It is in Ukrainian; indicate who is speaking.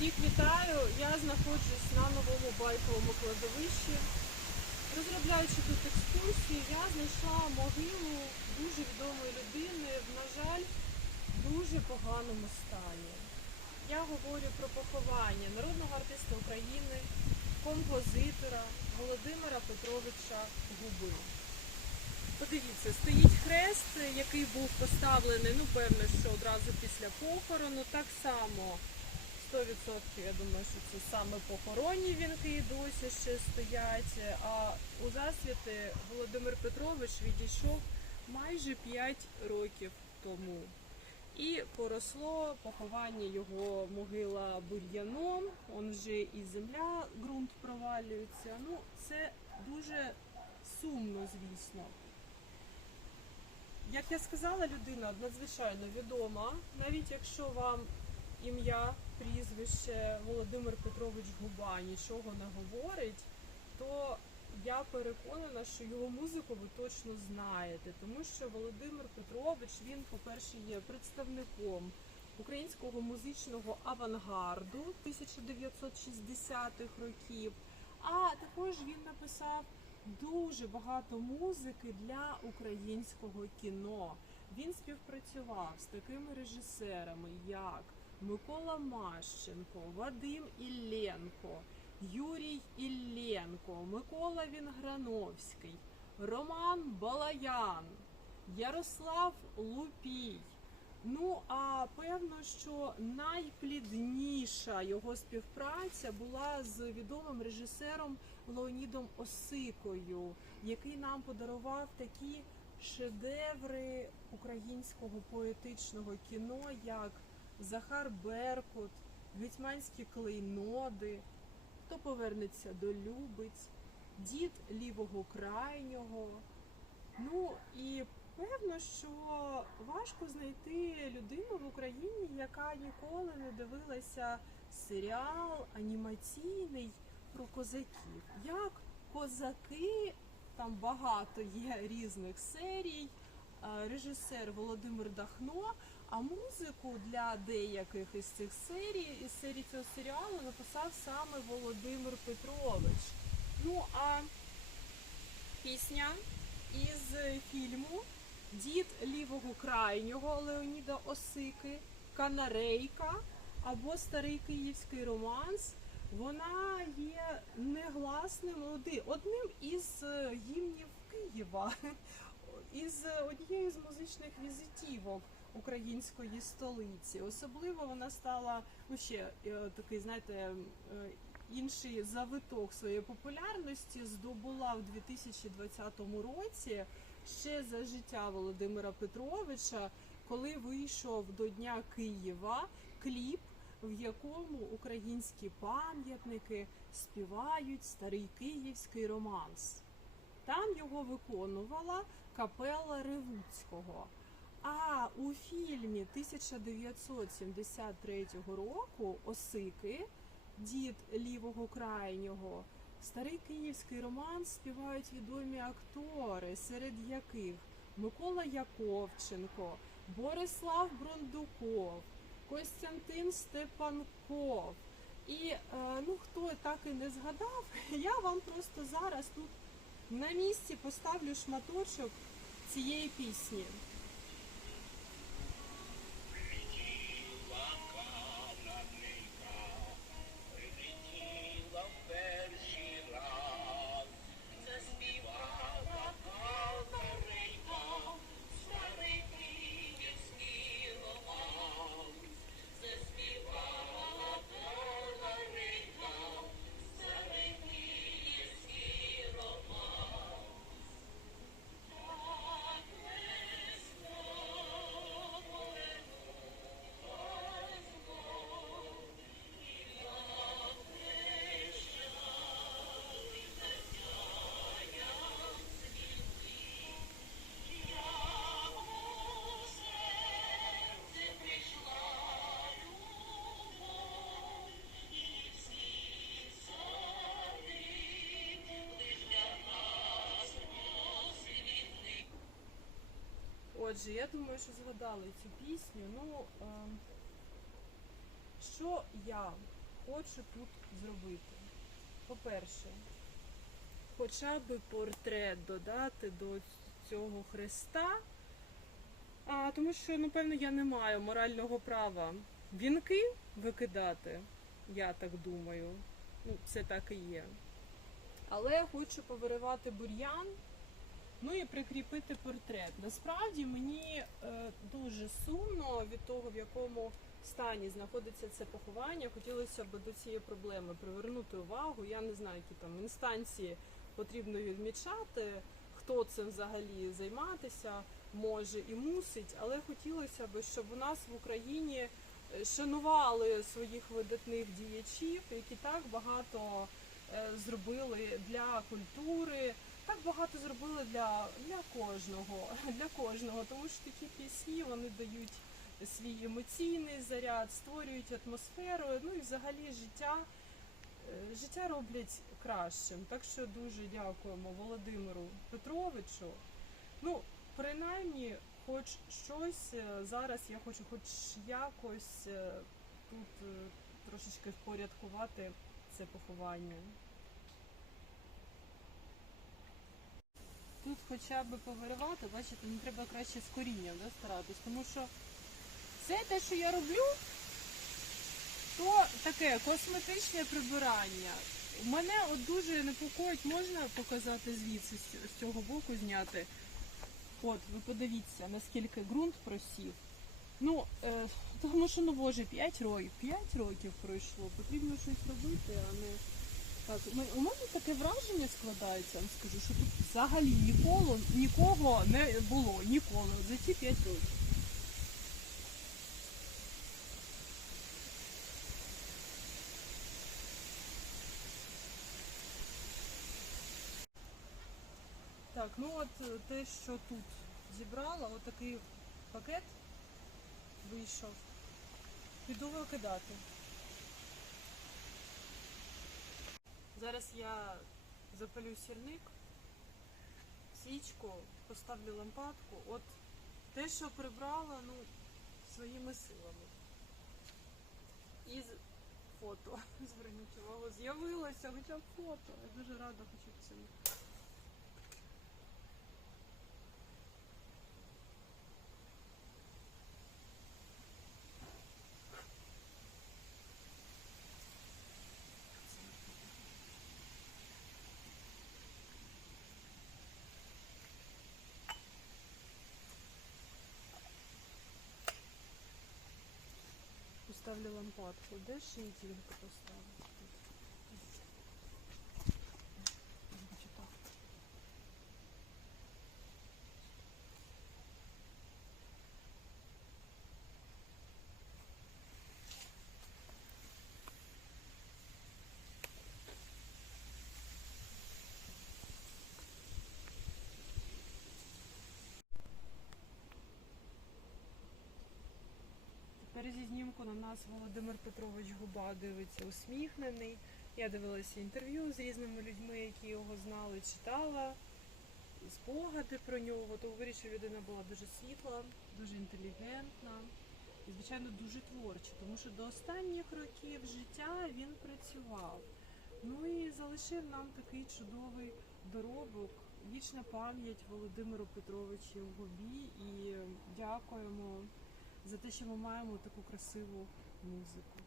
Speaker 1: Всіх вітаю! Я знаходжусь на новому байковому кладовищі. Розробляючи тут екскурсію, я знайшла могилу дуже відомої людини, в, на жаль, дуже поганому стані. Я говорю про поховання народного артиста України, композитора Володимира Петровича Губи. Подивіться, стоїть хрест, який був поставлений, ну певно, що одразу після похорону. Так само 100% я думаю, що це саме похоронні вінки досі ще стоять. А у засвіти Володимир Петрович відійшов майже 5 років тому. І поросло поховання його могила бур'яном, он вже і земля, ґрунт провалюється. Ну, це дуже сумно, звісно. Як я сказала, людина надзвичайно відома, навіть якщо вам ім'я, прізвище Володимир Петрович Губа нічого не говорить, то я переконана, що його музику ви точно знаєте, тому що Володимир Петрович, він, по-перше, є представником українського музичного авангарду 1960-х років, а також він написав дуже багато музики для українського кіно. Він співпрацював з такими режисерами, як Микола Мащенко, Вадим Ілленко, Юрій Ілленко, Микола Вінграновський, Роман Балаян, Ярослав Лупій. Ну а певно, що найплідніша його співпраця була з відомим режисером Леонідом Осикою, який нам подарував такі шедеври українського поетичного кіно, як Захар Беркут, Гетьманські клейноди, Хто повернеться до Любиць, Дід лівого крайнього. Ну і певно, що важко знайти людину в Україні, яка ніколи не дивилася серіал анімаційний про козаків. Як козаки, там багато є різних серій. е, Режисер Володимир Дахно, а музику для деяких із цих серій, із серій цього серіалу написав саме Володимир Петрович. Ну а пісня із фільму Дід лівого крайнього Леоніда Осики, Канарейка або Старий київський романс. Вона є негласним одним із е, гімнів Києва, із однією з музичних візитівок української столиці. Особливо вона стала ну, ще е, такий, знаєте, е, інший завиток своєї популярності здобула в 2020 році ще за життя Володимира Петровича, коли вийшов до Дня Києва кліп, в якому українські пам'ятники співають старий київський романс. Там його виконувала капела Ревуцького. А у фільмі 1973 року Осики, дід лівого крайнього, старий київський роман співають відомі актори, серед яких Микола Яковченко, Борислав Брондуков, Костянтин Степанков. І е, ну хто так і не згадав, я вам просто зараз тут на місці поставлю шматочок цієї пісні. Отже, я думаю, що згадали цю пісню. Ну, е, що я хочу тут зробити? По-перше, хоча б портрет додати до цього хреста. А, тому що, напевно, я не маю морального права вінки викидати, я так думаю. Ну, це так і є. Але хочу повиривати бур'ян, ну і прикріпити портрет. Насправді мені е, дуже сумно від того, в якому стані знаходиться це поховання. Хотілося б до цієї проблеми привернути увагу. Я не знаю, які там інстанції потрібно відмічати, хто цим взагалі займатися може і мусить, але хотілося б, щоб у нас в Україні е, шанували своїх видатних діячів, які так багато е, зробили для культури, так багато зробили для, для кожного, для кожного, тому що такі пісні вони дають свій емоційний заряд, створюють атмосферу, ну і взагалі життя. е, Життя роблять кращим, так що дуже дякуємо Володимиру Петровичу. Ну, принаймні, хоч щось е, зараз я хочу, хоч якось е, тут трошечки впорядкувати це поховання. Тут хоча б повиривати, бачите, не треба краще з корінням да, старатись, тому що все те, що я роблю, то таке косметичне прибирання. Мене от дуже непокоїть, можна показати звідси з цього- боку зняти. От, ви подивіться, наскільки ґрунт просів. Ну, е, тому що ну боже, 5 років, 5 років пройшло. Потрібно щось робити, а не так. У мене таке враження складається, я вам скажу, що тут взагалі ніколи нікого не було, ніколи за ці 5 років. Так, ну от е, те, що тут зібрала, от пакет вийшов. Піду викидати. Зараз я запалю сірник, свічку, поставлю лампадку. От те, що прибрала, ну, своїми силами. І фото. Зверніть увагу, з'явилося хоча фото. Я дуже рада хочу цьому. Поставлю лампадку. Де її тільки поставити? Хочу так. Тепер зі знімку на нас Володимир Петрович Губа дивиться усміхнений. Я дивилася інтерв'ю з різними людьми, які його знали, читала спогади про нього. То говорить, що людина була дуже світла, дуже інтелігентна і, звичайно, дуже творча, тому що до останніх років життя він працював. Ну і залишив нам такий чудовий доробок. Вічна пам'ять Володимиру Петровичу Губі і дякуємо за те, що ми маємо таку красиву музику.